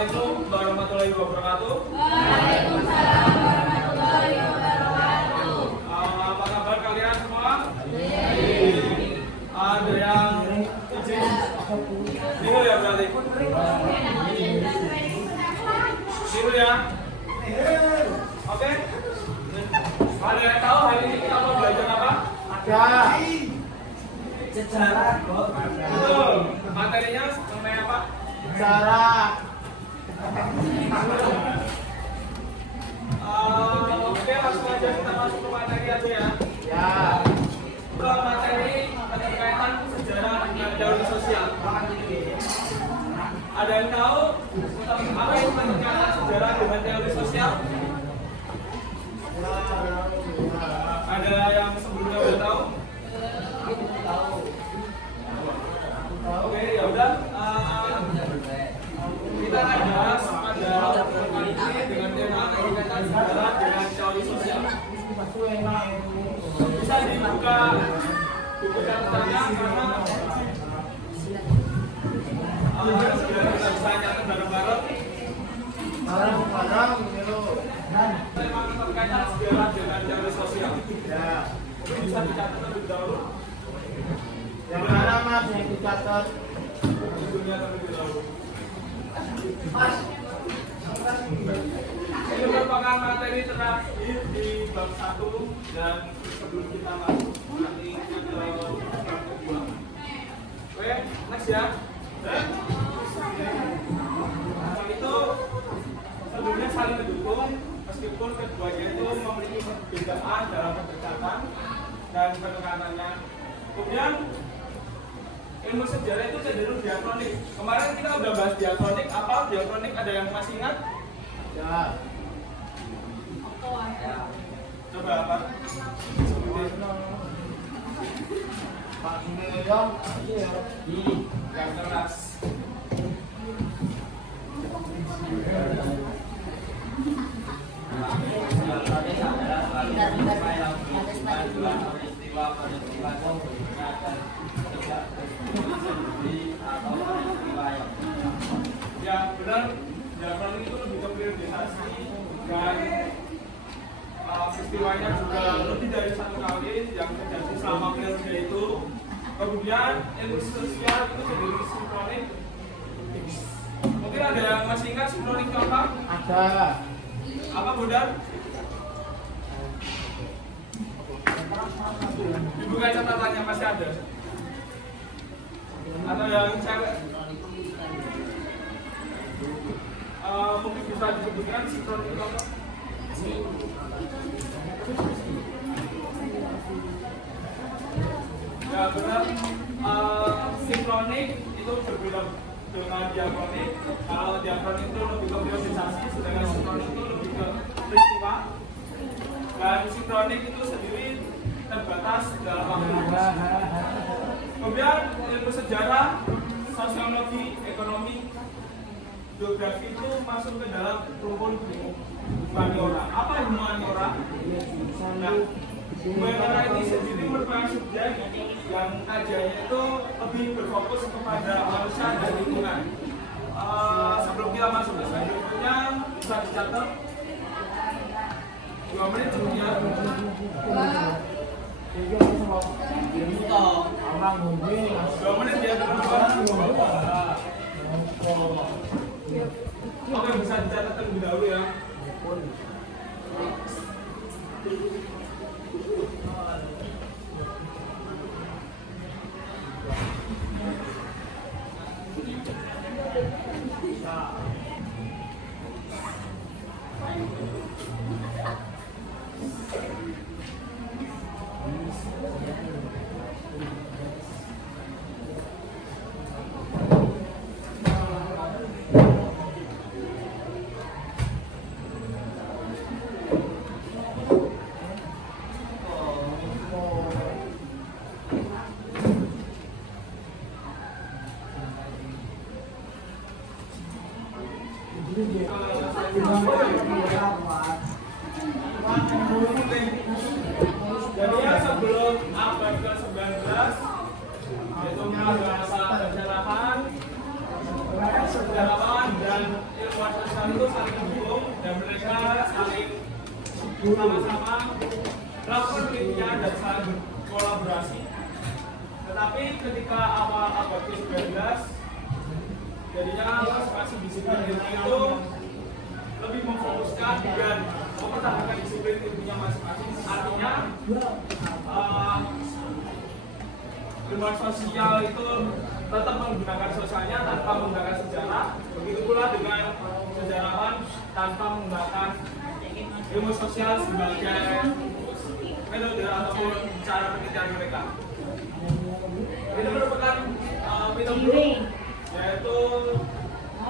Assalamualaikum warahmatullahi wabarakatuh. Waalaikumsalam warahmatullahi wabarakatuh. Apa kabar kalian semua? Ada yang izin? Bingung ya berarti? Bingung ya? Oke. Ada yang tahu hari ini kita mau belajar apa? Ada sejarah kok. Betul. Materinya mengenai apa? Sejarah. Oke, langsung aja kita masuk ke materi aja ya. Ya. Ke materi berkaitan sejarah dan teori sosial. Ada yang tahu apa yang berkaitan sejarah dengan teori sosial? Ada yang sebelumnya udah tahu? Oke, ya udah. Kita akan bahas pada kali ini dengan tema berkaitan sejarah dengan teori sosial. Bisa dibuka buku catatannya karena kita bisa nyatet bareng-bareng. Barang-barang gitu. Tema berkaitan sejarah dengan teori sosial. Ya. Itu bisa dicatat terlebih dahulu. Yang mana Mas yang dicatat? Judulnya terlebih dahulu. Ini merupakan materi terakhir di bab 1 dan sebelum kita masuk nanti ke bab 2. Oke, next ya. Itu sebelumnya saling mendukung meskipun keduanya itu memiliki perbedaan dalam pendekatan dan penekanannya. Kemudian ilmu sejarah itu cenderung diakronik. Kemarin kita udah bahas diakronik. Apa diakronik? Ada yang masih ingat? Ya. Coba apa? Pak Sumedang ya. Yang keras. Ya benar, diakronik itu lebih ke periodisasi dan peristiwanya juga lebih dari satu kali yang terjadi selama periode itu. Kemudian ilmu sosial itu sendiri sinkronik. Mungkin ada yang masih ingat sinkronik itu apa? Ada. Apa Bunda? Dibuka catatannya masih ada. Atau yang cewek? Mungkin bisa disebutkan sinkronik itu apa? Ya benar, sinkronik itu berbeda dengan diakronik. Kalau diakronik itu lebih ke periodisasi, sedangkan sinkronik itu lebih ke peristiwa. Dan sinkronik itu sendiri terbatas dalam waktu. Kemudian ilmu sejarah, sosiologi, ekonomi, geografi itu masuk ke dalam rumpun humaniora. Apa humaniora? Nah, humaniora ini sendiri merupakan subjek yang kajiannya itu lebih berfokus kepada manusia dan lingkungan. Sebelum kita masuk ke slide berikutnya, bisa dicatat 2 menit cukup ya. Orang ngomongin 2 menit ya teman-teman. Oke, bisa dicatat terlebih dahulu ya. Jadi ya sebelum abad ke-19 yaitu bahasa sejarawan dan ilmu sama-sama melakukan penelitian dan saling kolaborasi. Tetapi ketika awal abad ke-19, jadinya masing-masing disiplin ilmu itu lebih memfokuskan dan mempertahankan disiplin ilmunya masing-masing. Artinya ilmuwan sosial itu tetap menggunakan sosialnya tanpa menggunakan sejarah. Begitu pula dengan sejarawan tanpa menggunakan ilmu sosial sebagai metode ataupun cara penelitian mereka. Itu merupakan metode yaitu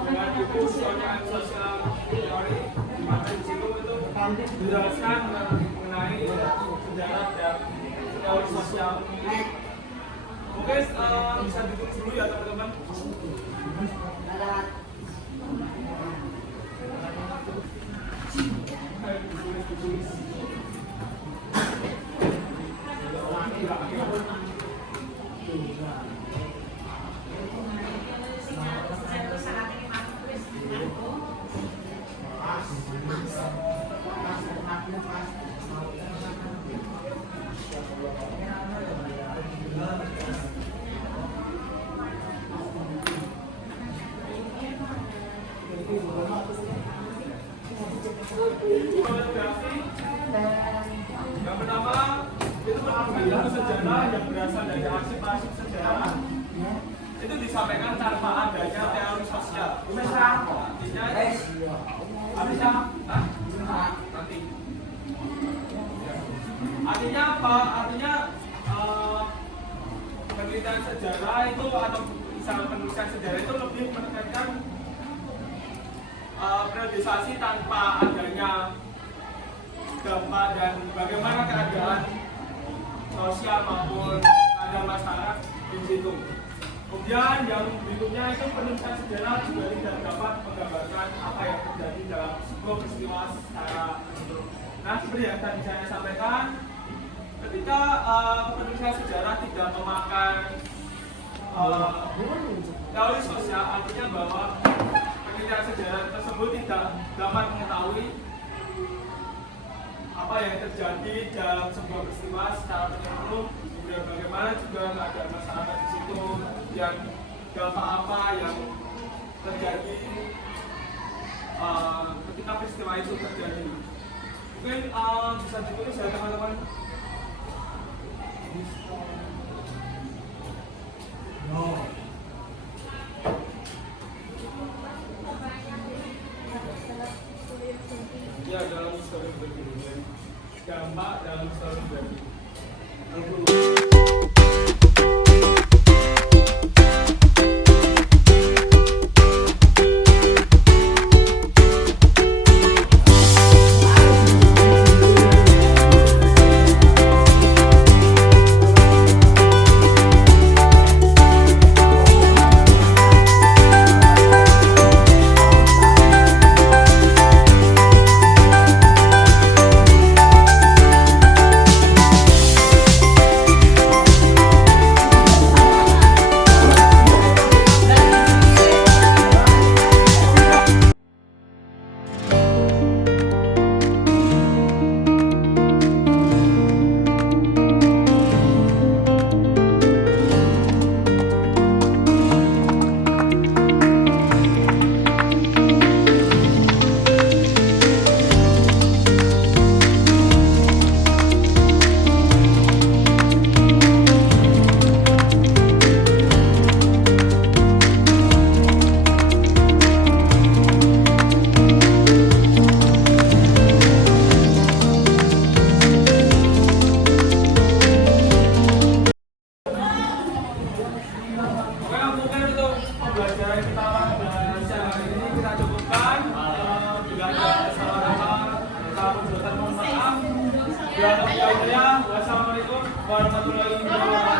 dengan buku social theory, di mana di situ itu dijelaskan mengenai sejarah dan teori sosial. Oke, bisa ditulis dulu ya teman-teman. Yang pertama itu merupakan ilmu sejarah yang berasal dari arsip-arsip sejarah. Itu disampaikan tanpa adanya teori sosial. Artinya apa? Artinya penelitian sejarah itu atau misalnya penulisan sejarah itu lebih menekankan periodisasi tanpa adanya dampak dan bagaimana keadaan sosial maupun keadaan masyarakat di situ. Kemudian yang berikutnya itu penulisan sejarah juga tidak dapat menggambarkan apa yang terjadi dalam sebuah peristiwa secara menyeluruh. Nah, seperti yang tadi saya sampaikan, ketika penulisan sejarah tidak memakai teori sosial, artinya bahwa penelitian sejarah tersebut tidak dapat mengetahui apa yang terjadi dalam sebuah peristiwa secara menyeluruh, dan bagaimana juga keadaan masyarakat di situ, yang dampak apa yang terjadi ketika peristiwa itu terjadi. Mungkin bisa ditulis ya teman-teman. Ya, dalam histori berikutnya dampak dalam histori berikutnya. Wassalamualaikum warahmatullahi wabarakatuh.